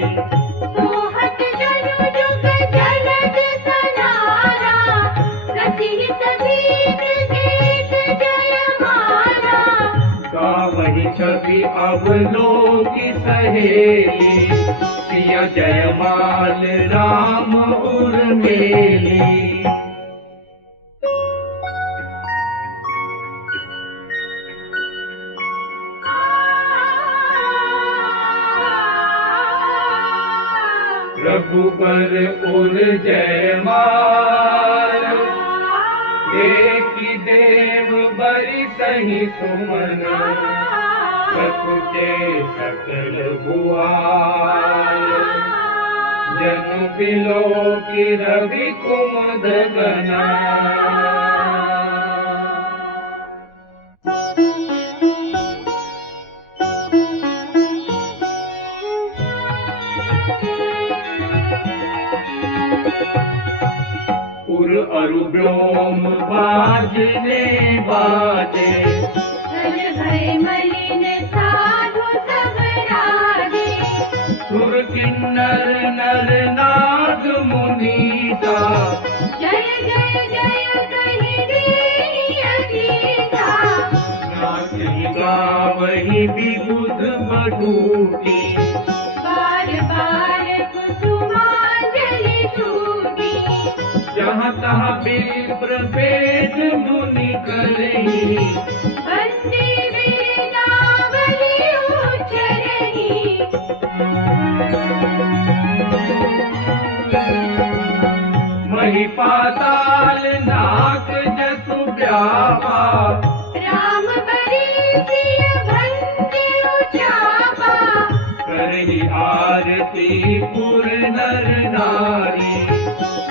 सोहत जनु जुग जलद सनारा, सखी सखीन गीत जयमाला। गावहि छवि अवलोकि सहेली, सिया जयमाल राम उर्मिली। रघुबर उर जयमाल, एकी देव बरि सहि सुमन। सकुचे सकल भुआल, जनु बिलोकि रवि कुमुद गना। उर अरु व्योम बाजने बाजे, हर भय मलिन साधु सब राजे। सुर किन्नर नर नाग मुनीसा, जय जय जय कहि देहि असीसा। नाचहि गावहि विबुध बटूटी, बार बार कुसुमांजलि छूटी। जहाँ तहाँ विप्र वेद मुनि करही, वंदे वीणावली उच्चरहि। मही पाताल नाक जसु ब्यापा, राम बरी सिय भंज उचापा। करहि आरती पुर नर नारी,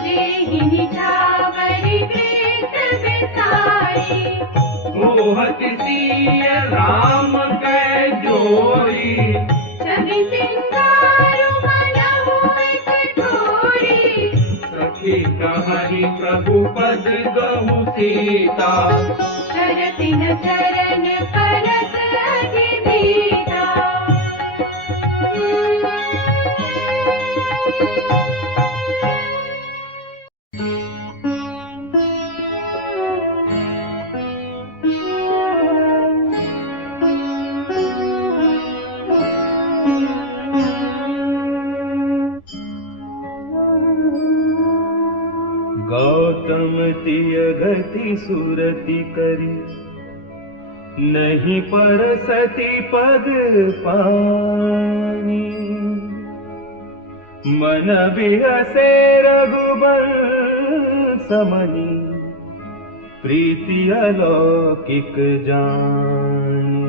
देहि निछावरि प्रीत बिसारी। सोहत सिय राम कै जोरी, छवि सिंगारु मनहु कठोरी। सखी कहहि प्रभु पद गहु सीता। करति न चरण परस अधिभीता। गौतम तिय गति सुरति करी, नहीं परसति पद पानी। मन बिहसे रघुबर समनि, प्रीति अलौकिक जानी।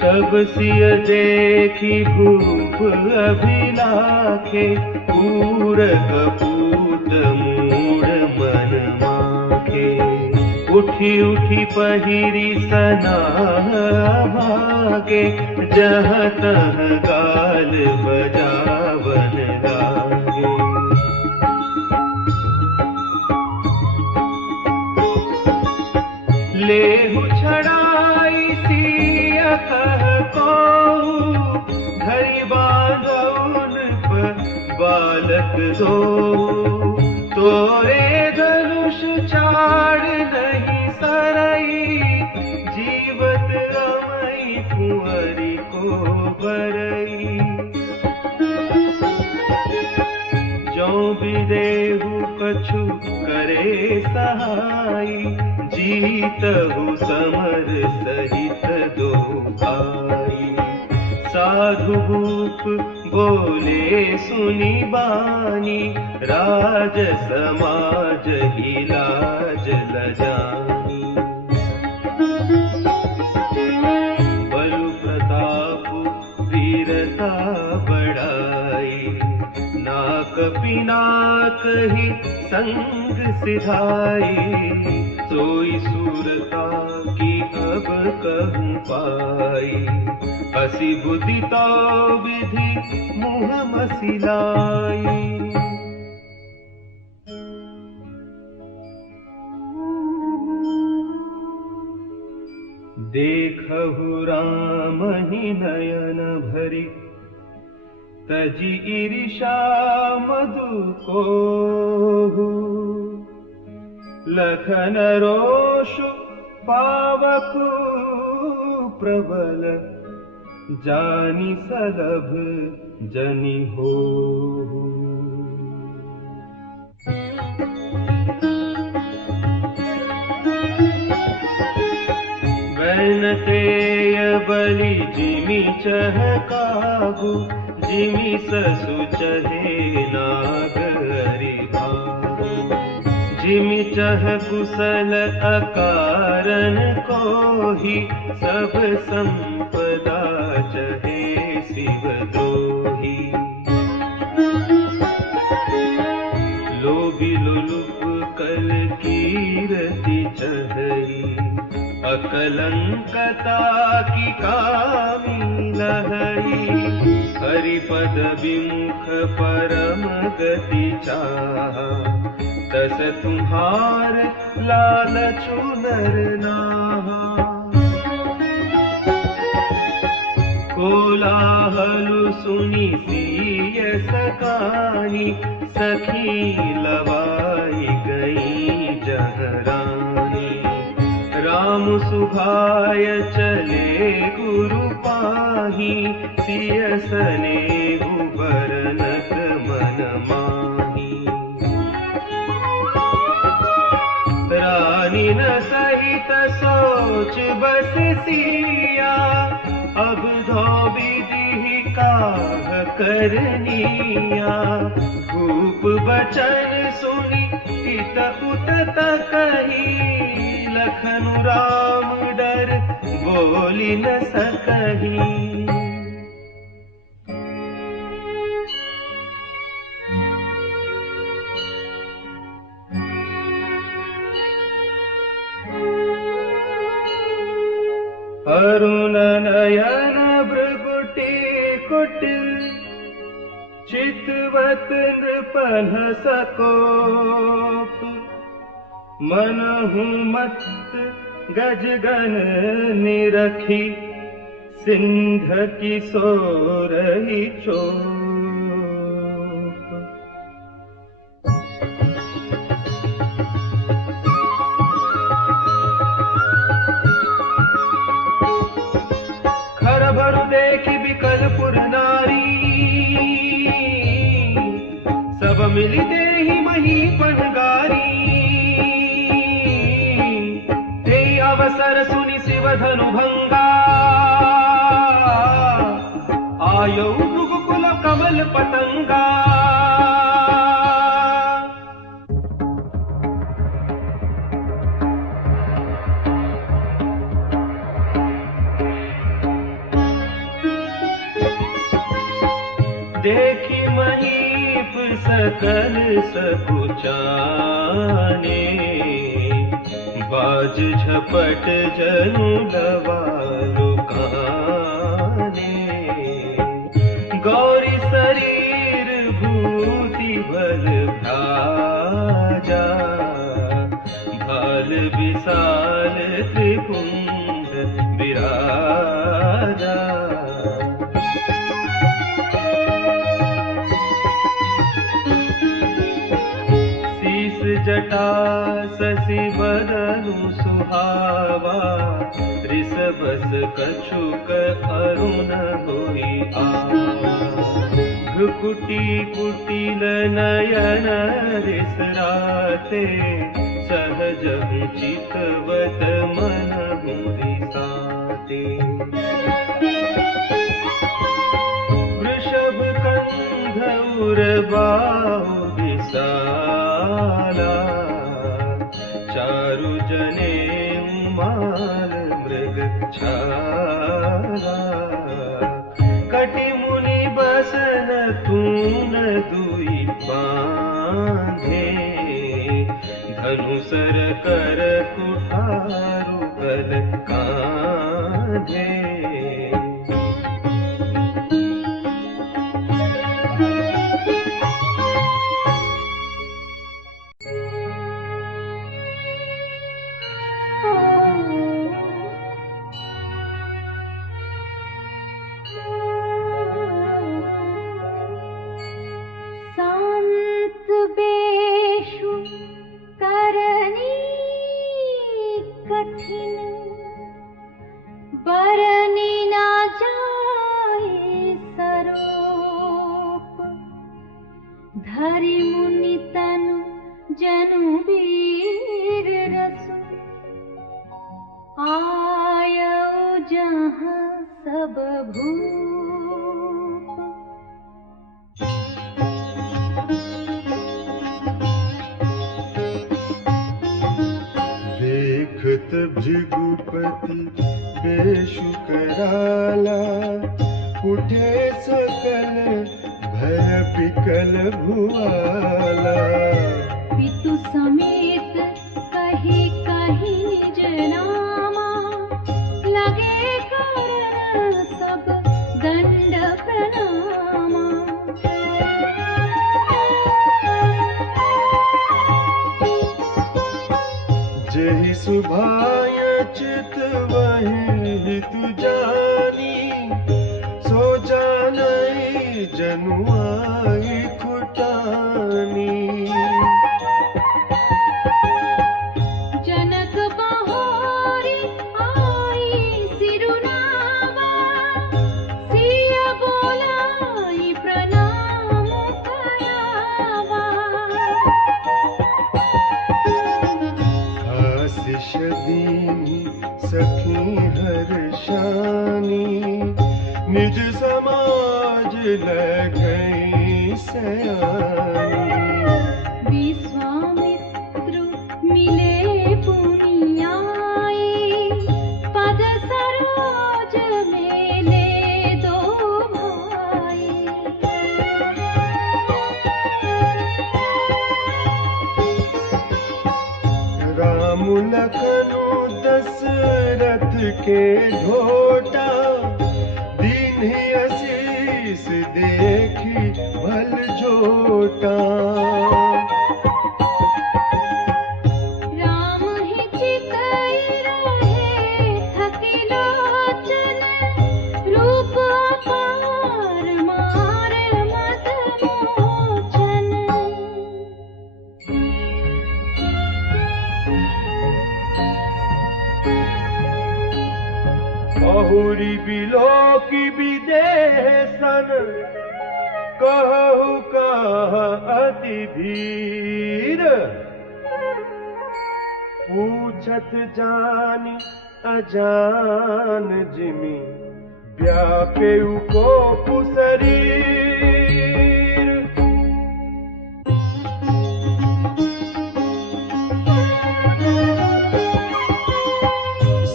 तब सिय देखी भूप अभिलाखे, पूर कपूत मूढ़ मन माखे। उठी उठी पहिरी सनाह भागे, जहाँ तहाँ गाल बजावन लागे। लेहु छड़ाई सिया कह को, धरि बांधउन बालक दो। तोरे धनुष चाड़ नहीं सरई, जीवत रमई कुंवरी को बरई। जो विदेहु कछु करे सहाई, जीतहु समर सहित दो भाई। साधु भूप बोले सुनी बानी, राज समाज ही लाज लजानी। बलु प्रताप वीरता बढ़ाई, नाक पिनाक ही संग सिधाई। सोई सूरता की अब कहूँ पाई, हसी बुद्धि तो विधि मुँह मसिलाई। देखहु राम ही नयन भरी, तजी ईर्षा मधु को। लखन रोषु पावकु प्रबल, जानी सलभ जनि हो। वैनतेय बलि जिमि चहकाहु, जिमि ससु चहे नागरि भागु। जिमि चह कुशल अकारन कोहि, सब संपदा चहे शिवद्रोही। लोभी लोलुप कल कीरति चहई, अकलंकता की कामी लहई। हरिपद विमुख परम गति चाहा, तस तुम्हार लालचु नर नाहा। कोलाहलु सुनी सिय सकानी, सखी लवाई गई जहरानी। राम सुभाय चले गुरु पाही, सिय सनेहु बरनत मन माही। रानी न सहित सोच बस सिया, अब धोबिधि काह करनिया। भूप बचन सुनी हित उत कही, लखनु राम डर बोली न सकही। अरुण नयन भृगुटी कुटिल, चितवत नृपन सकोप। मनहु मत गजगन निरखी, सिंध की सोरही चोप। खरभरु देखी बिकलपुर नारी, सब मिली देहि महीपन गारी। ते अवसर सुनि शिव धनु भंगा, आयौ मृगकुल कमल पतंगा। देखी महीप सकल सकुचाने, बाज झपट जनु दवालु काने। गौरी शरीर भूति भल भ्राजा, भाल विशाल त्रिपुंड विराजा। जटा ससी बदनु सुहावा, रिसबस कछुक अरुण होई आवा। भ्रुकुटी कुटिल नयन रिसराते, सहज चितवत मन हुई साते। वृषभ कंध उर्बाहु विशाला, चारु जने उमाल मृग छाला। कटि मुनि बसन तून दुई बांधे, धनुसर कर कुठारु गल कांधे। देखत भृगुपति बेशु कराला, उठे सकल भय बिकल भुआला। पितु समेत कही कही निज नामा, लगे कारण सब दंड प्रणामा। जहि सुभाय चितवहि हितु जानी, सो जानई जनु आई खुटानी। जनक बहोरी आई सिरुनावा, सिय बोलाई प्रणाम कयावा। आशीष दीनी सखी हर्षानी, निज समाज लगई सयानी। विश्वामित्र मिले पुनि आए, पद सरोज मेले दो भाई। राम लखनु दशरथ के ढोटा, दीन्हि आशीष देखी भल जोटा। राम हिचिकई रहे थकी लोचन, रूप अपार मार मद मोचन। बहुरी बिलोकी विदेशन, कहु कह अति भीर। पूछत जानि अजान जिमि, व्यापेउ कोपु शरीर।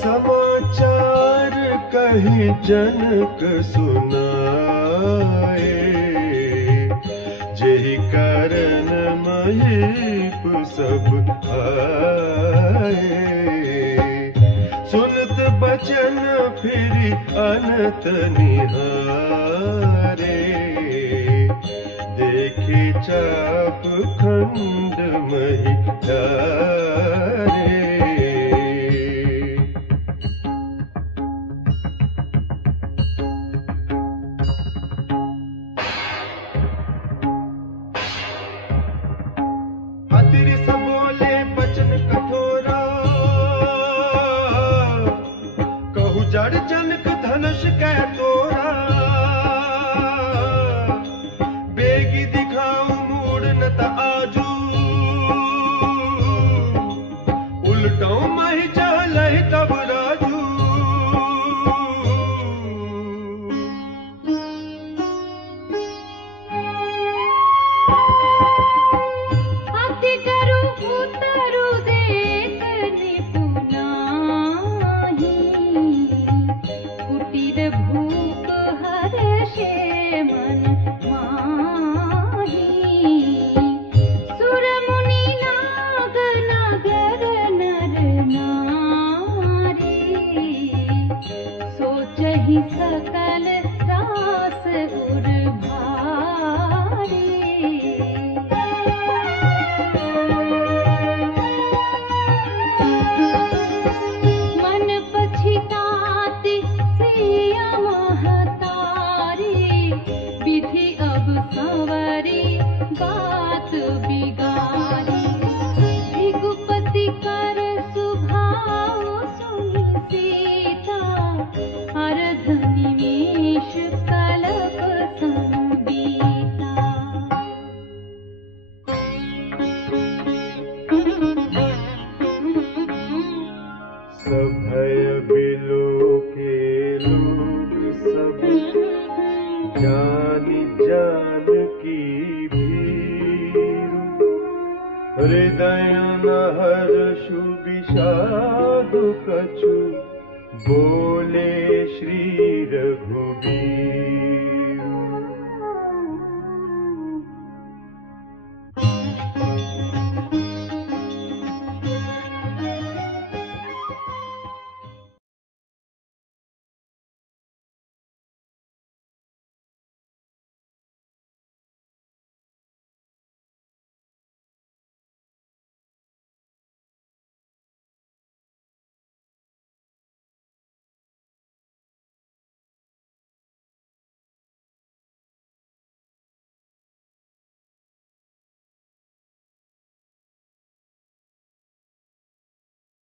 समाचार कहि जनक सुनाए, जेहि कारण महीप सब आए। सुनत बचन फिर अनत निहारे, देखे चाप खंड मही डारे। अतिरि सबो कह तोरा बेगी दिखाऊं मूड न त आजू उल्टो मही चहलहि तब राजू अति करू उतरू देखने पुनाही कुटीर भूप हर्षे मन माही सुर मुनि नाग नगर नर नारी सोचहि सकल रास उर भारी मन पछिताति सिया महतारी विधि अब संवरी बात बिगारी भृगुपति कर सुभाव सुनि सीता अरध निमेष कलप संबीता सभय बिलो के लोग सब जान जान की भीड़ हृदय न हर्षु विषादु कछु बोले श्री रघुबीर